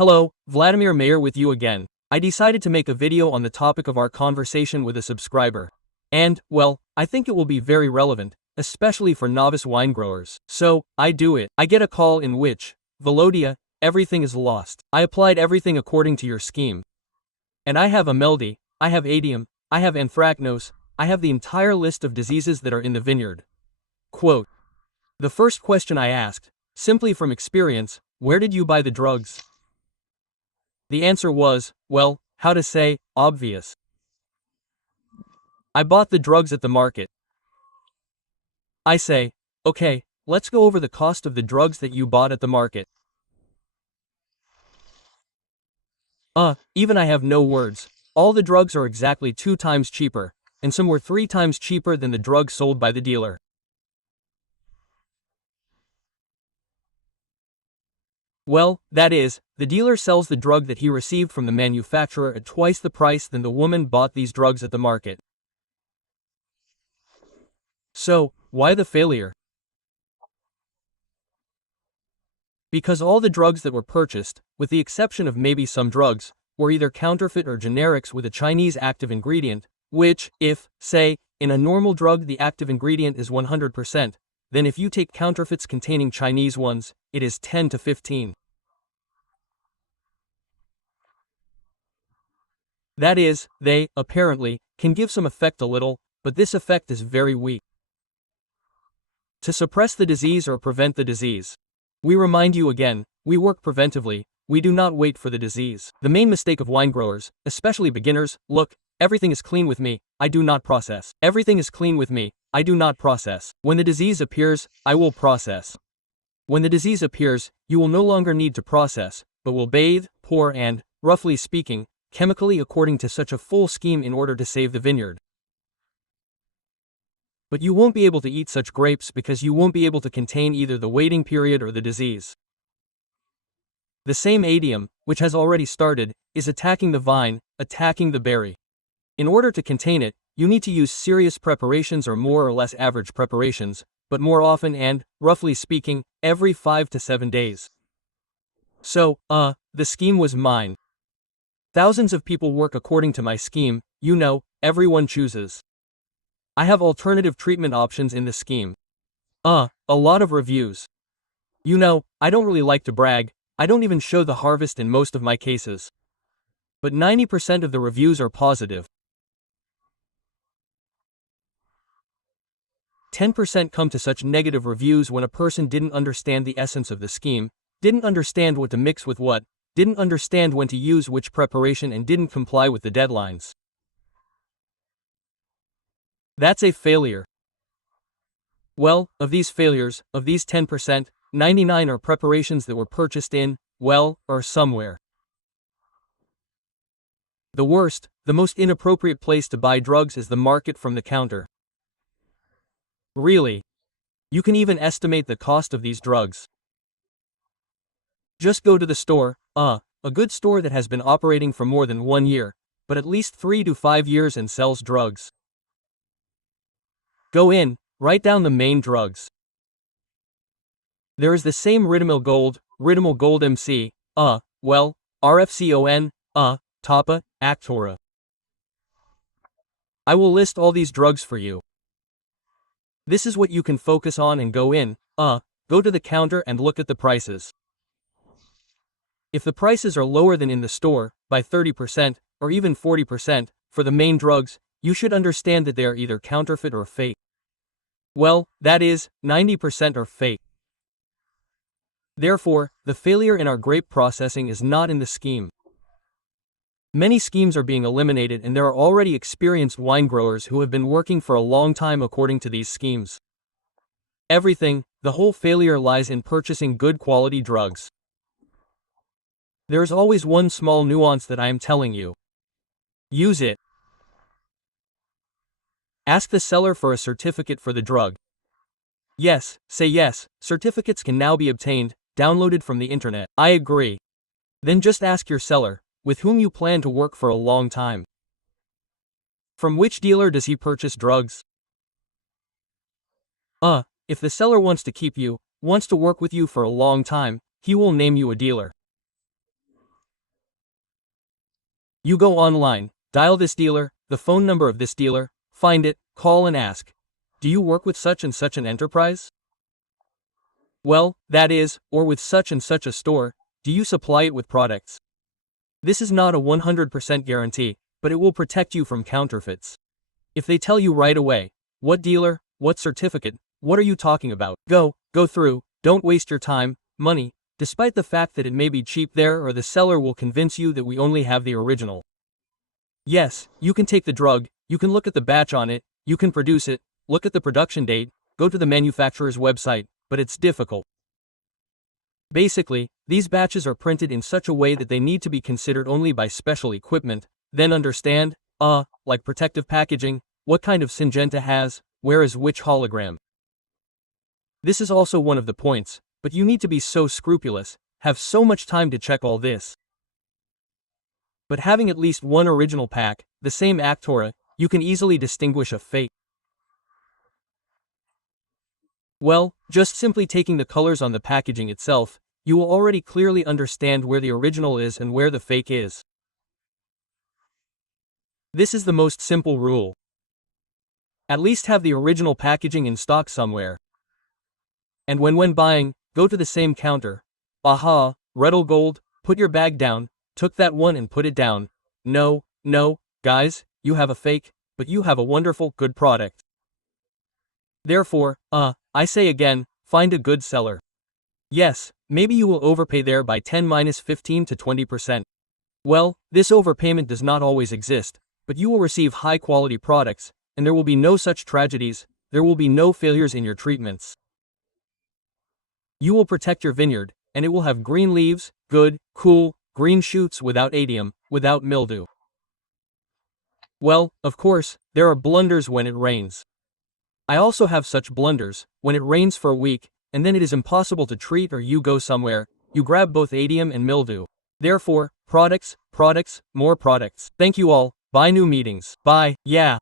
Hello, Vladimir Mayer with you again. I decided to make a video on the topic of our conversation with a subscriber. And, well, I think it will be very relevant, especially for novice wine growers. So, I do it. I get a call in which, Velodia, everything is lost. I applied everything according to your scheme. And I have ameldy, I have adium, I have anthracnose, I have the entire list of diseases that are in the vineyard. Quote. The first question I asked, simply from experience, where did you buy the drugs? The answer was, well, how to say, obvious. I bought the drugs at the market. I say, okay, let's go over the cost of the drugs that you bought at the market. Even I have no words. All the drugs are exactly 2 times cheaper, and some were 3 times cheaper than the drugs sold by the dealer. Well, that is, the dealer sells the drug that he received from the manufacturer at twice the price than the woman bought these drugs at the market. So, why the failure? Because all the drugs that were purchased, with the exception of maybe some drugs, were either counterfeit or generics with a Chinese active ingredient, which, if, say, in a normal drug the active ingredient is 100%, then if you take counterfeits containing Chinese ones, it is 10 to 15. That is, they, apparently, can give some effect a little, but this effect is very weak. To suppress the disease or prevent the disease. We remind you again, we work preventively, we do not wait for the disease. The main mistake of wine growers, especially beginners, look, everything is clean with me, I do not process. Everything is clean with me, I do not process. When the disease appears, I will process. When the disease appears, you will no longer need to process, but will bathe, pour and, roughly speaking, chemically according to such a full scheme in order to save the vineyard. But you won't be able to eat such grapes because you won't be able to contain either the waiting period or the disease. The same adium, which has already started, is attacking the vine, attacking the berry. In order to contain it, you need to use serious preparations or more or less average preparations, but more often and, roughly speaking, every 5 to 7 days. So, the scheme was mine. Thousands of people work according to my scheme, you know, everyone chooses. I have alternative treatment options in the scheme. A lot of reviews. You know, I don't really like to brag, I don't even show the harvest in most of my cases. But 90% of the reviews are positive. 10% come to such negative reviews when a person didn't understand the essence of the scheme, didn't understand what to mix with what, didn't understand when to use which preparation and didn't comply with the deadlines. That's a failure. Well, of these failures, of these 10%, 99 are preparations that were purchased in, well, or somewhere. The worst, the most inappropriate place to buy drugs is the market from the counter. Really. You can even estimate the cost of these drugs. Just go to the store, a good store that has been operating for more than 1 year, but at least 3 to 5 years and sells drugs. Go in, write down the main drugs. There is the same Ridamil Gold MC, well, RFCON, Tapa, Actora. I will list all these drugs for you. This is what you can focus on and go in, go to the counter and look at the prices. If the prices are lower than in the store, by 30%, or even 40%, for the main drugs, you should understand that they are either counterfeit or fake. Well, that is, 90% are fake. Therefore, the failure in our grape processing is not in the scheme. Many schemes are being eliminated and there are already experienced wine growers who have been working for a long time according to these schemes. Everything, the whole failure lies in purchasing good quality drugs. There is always one small nuance that I am telling you. Use it. Ask the seller for a certificate for the drug. Yes, say yes, certificates can now be obtained, downloaded from the internet. I agree. Then just ask your seller, with whom you plan to work for a long time. From which dealer does he purchase drugs? If the seller wants to keep you, wants to work with you for a long time, he will name you a dealer. You go online, dial this dealer, the phone number of this dealer, find it, call and ask, "Do you work with such and such an enterprise?" "Well, that is, or with such and such a store, do you supply it with products?" This is not a 100% guarantee, but it will protect you from counterfeits. If they tell you right away, "What dealer, what certificate, what are you talking about?" Go through, don't waste your time, money, despite the fact that it may be cheap there or the seller will convince you that we only have the original. Yes, you can take the drug, you can look at the batch on it, you can produce it, look at the production date, go to the manufacturer's website, but it's difficult. Basically, these batches are printed in such a way that they need to be considered only by special equipment, then understand, like protective packaging, what kind of Syngenta has, where is which hologram. This is also one of the points, but you need to be so scrupulous, have so much time to check all this. But having at least one original pack, the same Actora, you can easily distinguish a fake. Well, just simply taking the colors on the packaging itself, you will already clearly understand where the original is and where the fake is. This is the most simple rule. At least have the original packaging in stock somewhere. And when buying, go to the same counter. Aha, Redel Gold, put your bag down, took that one and put it down. No, guys, you have a fake, but you have a wonderful, good product. Therefore, I say again, find a good seller. Yes, maybe you will overpay there by 10-15 to 20%. Well, this overpayment does not always exist, but you will receive high-quality products, and there will be no such tragedies, there will be no failures in your treatments. You will protect your vineyard, and it will have green leaves, good, cool, green shoots without adium, without mildew. Well, of course, there are blunders when it rains. I also have such blunders, when it rains for a week, and then it is impossible to treat or you go somewhere, you grab both adium and mildew. Therefore, products, more products. Thank you all, bye new meetings, bye, yeah.